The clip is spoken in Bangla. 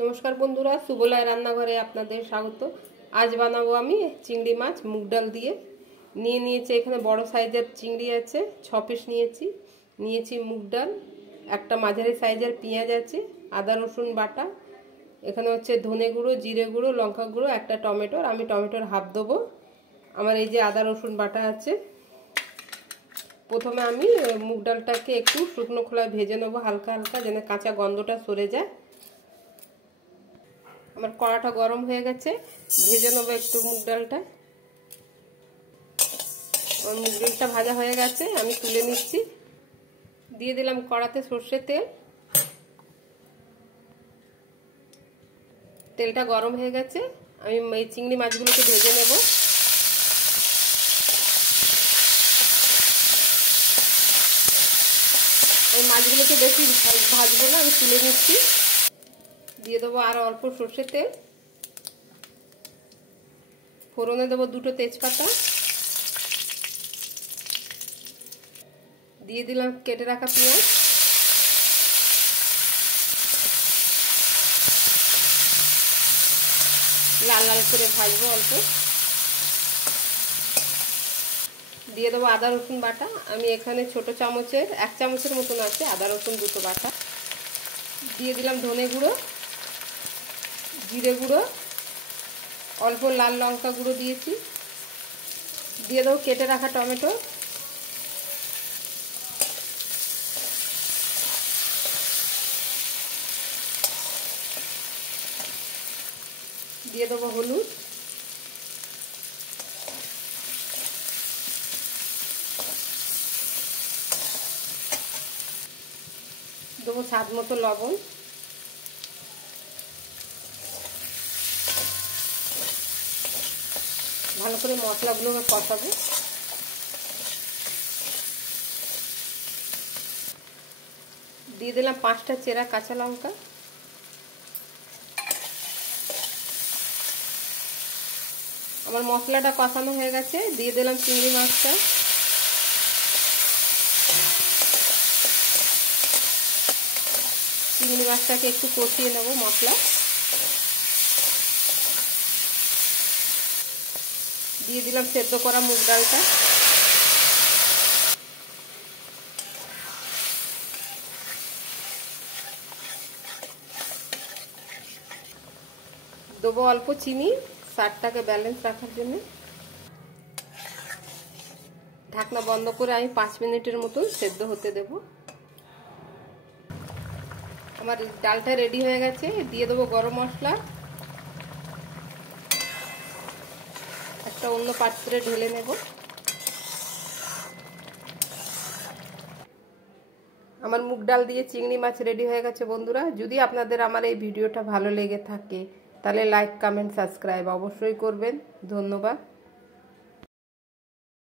নমস্কার বন্ধুরা, সুবলয় রান্নাঘরে আপনাদের স্বাগত। আজ বানাবো আমি চিংড়ি মাছ মুগ ডাল দিয়ে। নিয়েছি এখানে বড় সাইজের চিংড়ি আছে 6 পিস নিয়েছি মুগ ডাল, একটা মাঝারি সাইজের পেঁয়াজ আছে, আদা রসুন বাটা, এখানে হচ্ছে ধনে গুঁড়ো, জিরে গুঁড়ো, লঙ্কা গুঁড়ো, একটা টমেটোর, আমি টমেটোর হাফ দেবো। আমার এই যে আদা রসুন বাটা আছে। প্রথমে আমি মুগ ডালটাকে একটু শুকনো খোলায় ভেজে নেবো হালকা হালকা, যেন কাঁচা গন্ধটা সরে যায়। আমার কড়াটা গরম হয়ে গেছে, ভেজে নেবো একটু মুগ ডালটা। আমার মুগ ডালটা ভাজা হয়ে গেছে, আমি তুলে নিচ্ছি। দিয়ে দিলাম কড়াতে সর্ষের তেল। তেলটা গরম হয়ে গেছে, আমি এই চিংড়ি মাছগুলোকে ভেজে নেব। এই মাছগুলোকে বেশি ভাজবো না, আমি তুলে নিচ্ছি। দিয়ে দেবো আর অল্প সর্ষের তেল। ফোড়নে দেবো 2টো তেজপাতা। দিয়ে দিলাম কেটে রাখা পেঁয়াজ। লাল লাল করে ভাজবো অল্প। দিয়ে দেবো আদা রসুন বাটা। আমি এখানে ছোট চামচের 1 চামচের মতন আছে আদা রসুন দুটো বাটা। দিয়ে দিলাম ধনে গুঁড়ো, জিরে গুঁড়ো, অল্প লাল লঙ্কা গুঁড়ো দিয়েছি। দিয়ে দেবো কেটে রাখা টমেটো। দিয়ে দেবো হলুদ। দেবো স্বাদ মতো লবণ। ভালো করে মশলাগুলোকে কষাবো। দিয়ে দিলাম 5টা চেরা কাঁচা লঙ্কা। আমার মশলাটা কষানো হয়ে গেছে, দিয়ে দিলাম চিংড়ি মাছটা। চিংড়ি মাছটাকে একটু কষিয়ে নেব মশলা। দিয়ে দিলাম সেদ্ধ করা মুগ ডালটা। দেবো অল্প চিনি স্বাদটাকে ব্যালেন্স রাখার জন্য। ঢাকনা বন্ধ করে আমি 5 মিনিটের মতো সেদ্ধ হতে দেব। আমার ডালটা রেডি হয়ে গেছে। দিয়ে দেবো গরম মশলা। একটা অন্য পাত্রে ঢেলে নেব। আমার মুগ ডাল দিয়ে চিংড়ি মাছ রেডি হয়ে গেছে বন্ধুরা। যদি আপনাদের আমার এই ভিডিওটা ভালো লেগে থাকে তাহলে লাইক, কমেন্ট, সাবস্ক্রাইব অবশ্যই করবেন। ধন্যবাদ।